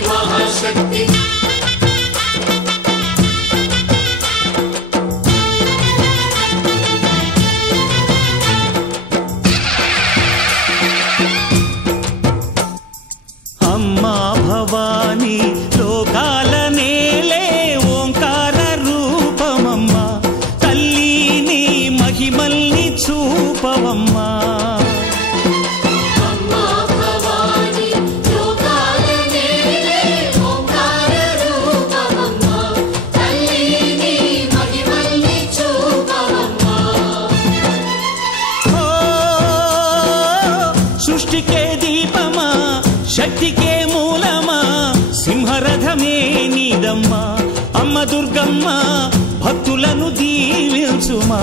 महाशक्ति महाशक्ति अम्मा भवानी लोकाल नेले ओंकार रूपमम्मा तल्ली नी महिमल्नि चूपवम्मा सृष्टि के दीपमा शक्ति के मूलमा सिंहरथमे नीदम्मा अम्म दुर्गम्मा भक्तुలను దీవించుమా।